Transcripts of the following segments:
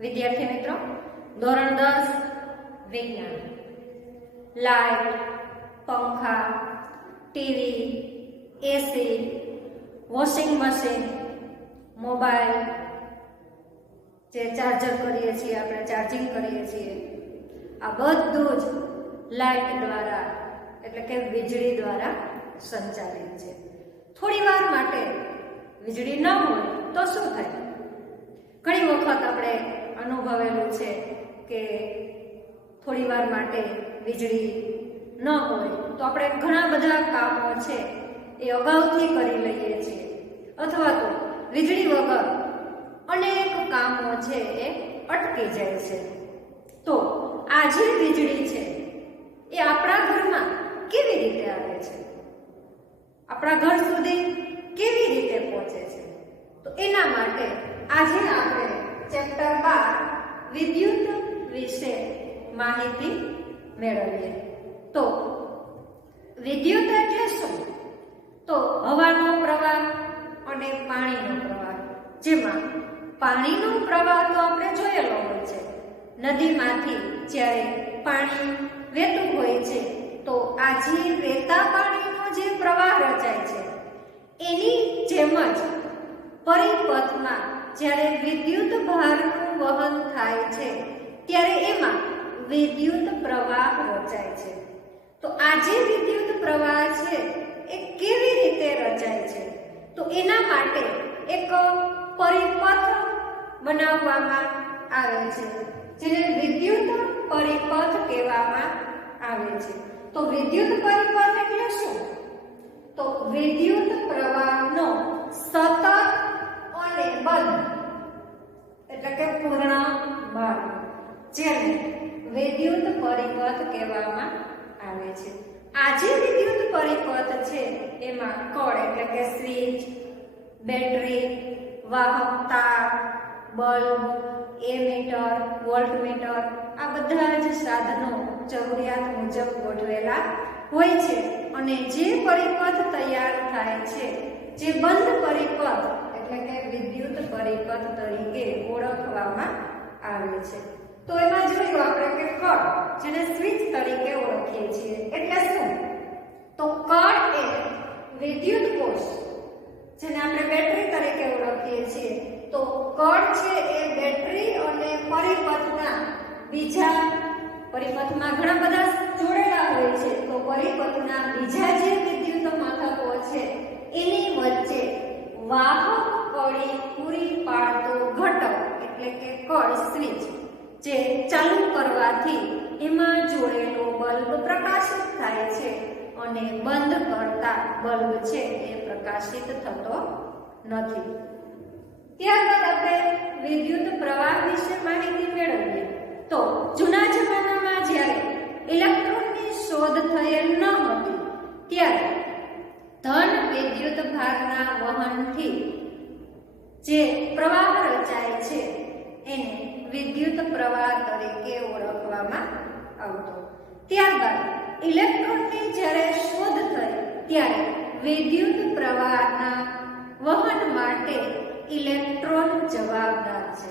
વિદ્યાર્થી મિત્રો, ધોરણ દસ, વિજ્ઞાન. લાઇટ પંખા, TV AC washing machine, mobile, જે ચાર્જર કરીએ છીએ, આપણે ચાર્જિંગ કરીએ છીએ. આ બધું જ લાઇટ દ્વારા, એટલે કે વીજળી દ્વારા સંચાલિત છે. થોડી વાર માટે વીજળી ન હોય તો શું થાય? ઘણી વખત આપણે અનુભવેલું છે કે થોડી વાર માટે વીજળી ન હોય તો આપણે ઘણા બધા કામો છે એ અગાઉથી કરી લઈએ છીએ. અથવા તો વીજળી વગર અનેક કામો છે એ અટકી જાય છે. તો આ જે વીજળી છે એ આપણા ઘરમાં કેવી રીતે આવે છે? આપણા ઘર સુધી કેવી રીતે પહોંચે છે? તો એના માટે આજે આપણે ચેપ્ટર બાર વિદ્યુત વિશે માહિતી મેળવીએ. તો, વિદ્યુત એટલે શું? તો હવાનો પ્રવાહ અને પાણીનો પ્રવાહ. જેમાં પાણીનો પ્રવાહ તો આપણે જોયેલો હોય છે. નદીમાંથી જ્યારે પાણી વહેતું હોય છે, તો આ જે વહેતા પાણીનો જે પ્રવાહ રચાય છે, એની જેમ જ પરિપથમાં જ્યારે વિદ્યુત ભારનું વહન થાય છે, ત્યારે એમાં વિદ્યુત પ્રવાહ રચાય છે. તો આ જે વિદ્યુત પ્રવાહ છે, એ કેવી રીતે રચાય છે? તો એના માટે એક પરિપથ બનાવવામાં આવે છે, જેને વિદ્યુત પરિપથ કહેવામાં આવે છે. તો વિદ્યુત પરિપથ એટલે શું? તો વિદ્યુત પ્રવાહનો સતત બંધ એટલે કે પૂર્ણ બળ જેને વિદ્યુત પરિપથ કહેવામાં આવે છે. આ જે વિદ્યુત પરિપથ છે, એમાં કળ એટલે કે સ્વિચ, બેટરી, વાહક, તાર, બલ્બ, એમીટર, વોલ્ટમીટર, આ બધા જ સાધનો જરૂરિયાત મુજબ ગોઠવેલા હોય છે. અને જે પરિપથ તૈયાર થાય છે, જે બંધ પરિપથ એટલે કે વિદ્યુત પરિપથ તરીકે ઓળખવામાં આવે છે. તો એમાં જોયું આપણે કે કટ જેને સ્વિચ તરીકે ઓળખીએ છીએ. એટલે શું? તો કટ એ વિદ્યુત કોષ જેને આપણે બેટરી તરીકે ઓળખીએ છીએ. તો કટ છે એ બેટરી અને પરિપથના બીજા પરિપથમાં ઘણા બધા જોડેલા હોય છે. તો પરિપથના બીજા જે વિદ્યુત મથકો છે, એની વચ્ચે વાહક કળી પૂરી પાડતો ઘટક એટલે સ્વિચ, જે ચાલુ કરવાથી એમાં જોડેલો બલ્બ પ્રકાશિત થાય છે અને બંધ કરતા બલ્બ છે એ પ્રકાશિત થતો નથી. ત્યારબાદ આપણે વિદ્યુત પ્રવાહ વિશે માહિતી મેળવીએ. તો જૂના જમાનામાં જ્યારે ઇલેક્ટ્રોનની શોધ થયેલ ન હતી, ત્યારે ધન વિદ્યુત ભારના વહનથી જે પ્રવાહ રચાય છે એને વિદ્યુત પ્રવાહ તરીકે ઓળખવામાં આવતો. ત્યારબાદ ઇલેક્ટ્રોનની જ્યારે શોધ થઈ, ત્યારે વિદ્યુત પ્રવાહના વહન માટે ઇલેક્ટ્રોન જવાબદાર છે.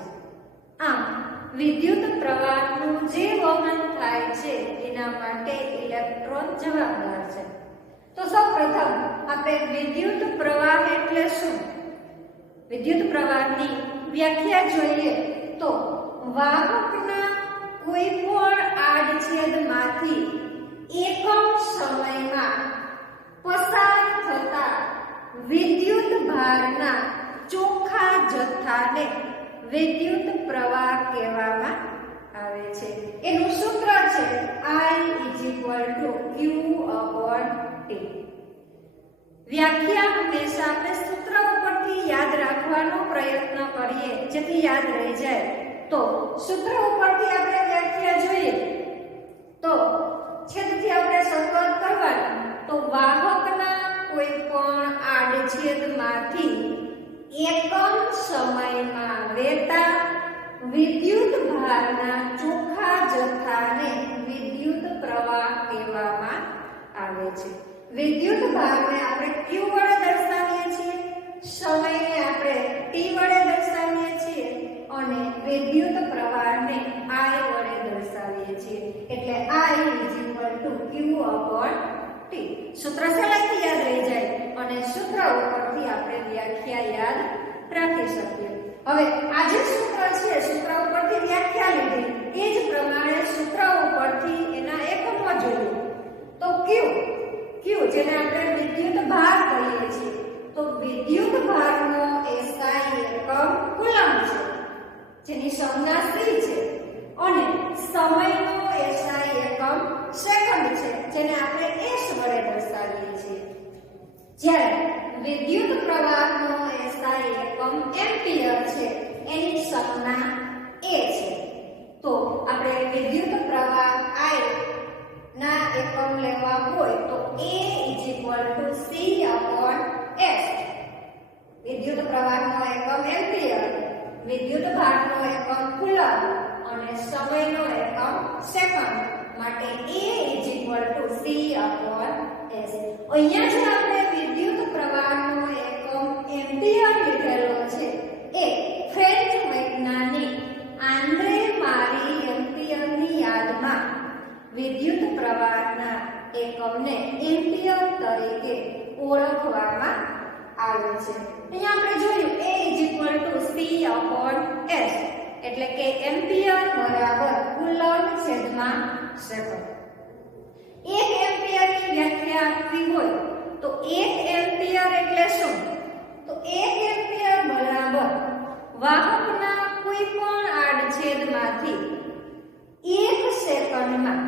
આમ, વિદ્યુત પ્રવાહનું જે વહન થાય છે, એના માટે ઇલેક્ટ્રોન જવાબદાર છે. તો સૌપ્રથમ આપણે વિદ્યુત પ્રવાહ એટલે શું? વિદ્યુત પ્રવાહની વ્યાખ્યા જોઈએ. તો વાહકના કોઈ પણ આડછેદમાંથી એકમ સમયમાં પસાર થતા વિદ્યુત ભારના ચોખ્ખા જથ્થાને વિદ્યુત પ્રવાહ કહેવામાં આવે છે. એનું સૂત્ર છે I Q upon T. વ્યાખ્યા હંમેશા આપણે સૂત્ર યાદ રાખવાનો પ્રયત્ન કરીએ. જેથી યાદ રહી જાય. તો સૂત્ર ઉપરથી આપણે વ્યાખ્યા જોઈએ. તો છેદથી આપણે શરૂઆત કરવાની. તો વાહકના કોઈ પણ આડછેદમાંથી એકમ સમયમાં વહેતા વિદ્યુત ભારના ચોખ્ખા જથ્થાને વિદ્યુત પ્રવાહ કહેવામાં આવે છે. વિદ્યુત ભારને આપણે ક્યુ વડે દર્શાવીએ? છીએ સમયને આપણે ટી વડે દર્શાવીએ છીએ અને વિદ્યુત પ્રવાહને આઈ વડે દર્શાવીએ છીએ. એટલે I is equal to Q upon T સૂત્ર સહેલાઈથી યાદ રહી જાય અને સૂત્ર ઉપરથી આપણે વ્યાખ્યા યાદ રાખી શકીએ. હવે આજે સૂત્ર છે, સૂત્ર ઉપરથી વ્યાખ્યા લીધી. દર્શાવીએ છીએ જ્યારે વિદ્યુત પ્રવાહનો SI એકમ એમ્પિયર છે, એની સંજ્ઞા A છે. તો આપણે વિદ્યુત પ્રવાહ I ના એકમ લેવા હોય તો A C S. વિદ્યુત પ્રવાહનો એકમ એમ્પિયર, વિદ્યુત ભારનો એકમ કુલમ અને સમયનો એકમ સેકન્ડ. માટે A C S અહીંયા જે આપણે વિદ્યુત પ્રવાહનો એકમ એમ્પિયર લીધેલો છે. એ ફ્રેન્ચ વૈજ્ઞાનિક આન્દ્રે મારી એમ્પિયરની યાદમાં વિદ્યુત પ્રવાહના એકમને એમ્પિયર તરીકે ઓળખવામાં આવે છે. અહીંયા આપણે જોયું A C S, એટલે કે એમ્પિયર બરાબર કુલમ છેદમાં સેકન્ડ. એક વ્યાખ્યા હોય, તો એક એમ્પિયર એટલે શું? તો એક એમ્પિયર બરાબર વાહકના કોઈ પણ આડછેદમાંથી એક સેકન્ડમાં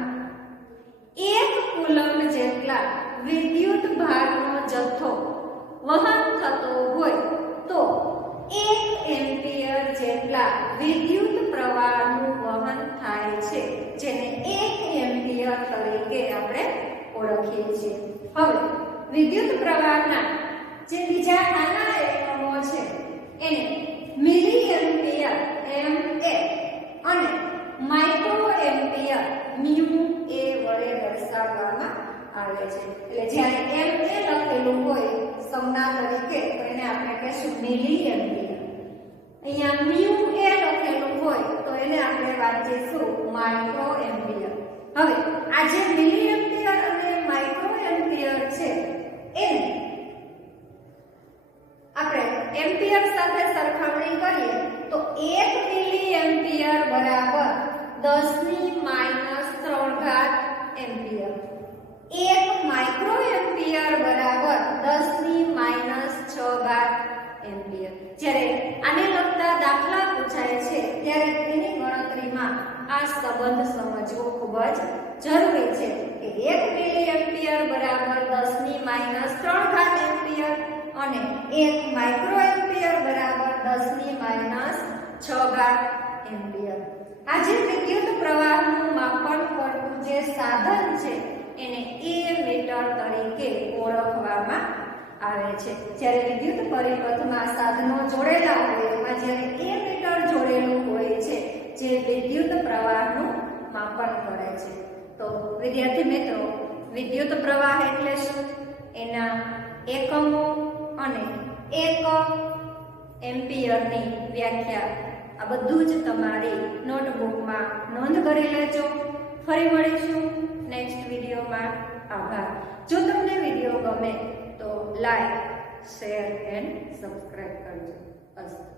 એક કુલમ જેટલા વિદ્યુત ભારનો જથ્થો વહન થતો હોય, તો એક એમ્પિયર જેટલા વિદ્યુત પ્રવાહનું વહન થાય છે જેને એક એમ્પિયર તરીકે આપણે ઓળખીએ છીએ. હવે, વિદ્યુત પ્રવાહના જે બીજા નાના એકમો છે, એને મિલી એમ્પિયર એમ એ અને માઇક્રો એમ્પિયર મ્યુ એ વડે દર્શાવવામાં આવે છે. એટલે જ્યારે એમ એ લખેલું હોય, સંજ્ઞા તરીકે, તો એને આપણે કહેશું મિલી એમ્પિયર અહીંયા મ્યુ એ લખેલું હોય, તો એને આપણે વાંચીશું માઇક્રો એમ્પિયર હવે, આ જે મિલી એમ્પિયર છે. એને આપણે એમ્પિયર સાથે સરખામણી કરીએ તો 1 મિલી એમ્પિયર બરાબર 10 ની માઇનસ 3 ઘાત એમ્પિયર. 1 માઇક્રો એમ્પિયર બરાબર 10 ની માઇનસ 6 ઘાત એમ્પિયર. જ્યારે આને લગતા દાખલા પૂછાય છે, ત્યારે તેની ગણતરીમાં આ સંબંધ સમજવો ખૂબ જ જરૂરી છે કે 1 મિલી એમ્પિયર બરાબર 10 ની માઇનસ 3 ઘાત એમ્પિયર અને 1 માઇક્રો એમ્પિયર બરાબર 10 ની માઇનસ 6 ઘાત એમ્પિયર આજે વિદ્યુત પ્રવાહનું માપન કરતું જે સાધન છે, એને એ મીટર તરીકે ઓળખવામાં આવે છે. જ્યારે વિદ્યુત પરિપથમાં સાધનો જોડેલા હોય, એમાં જ્યારે એ મીટર જોડેલું હોય છે, જે વિદ્યુત પ્રવાહનું માપન કરે છે. તો વિદ્યાર્થી મિત્રો, વિદ્યુત પ્રવાહ એટલે શું? એના એકમો અને એક એમ્પિયરની વ્યાખ્યા. આ બધું જ તમારી નોટબુકમાં નોંધ કરી લેજો. ફરી મળીશું નેક્સ્ટ વિડીયોમાં. આભાર. જો તમને વીડિયો ગમે તો લાઈક, શેર, એન્ડ સબસ્ક્રાઈબ કરજો. અસ્તુ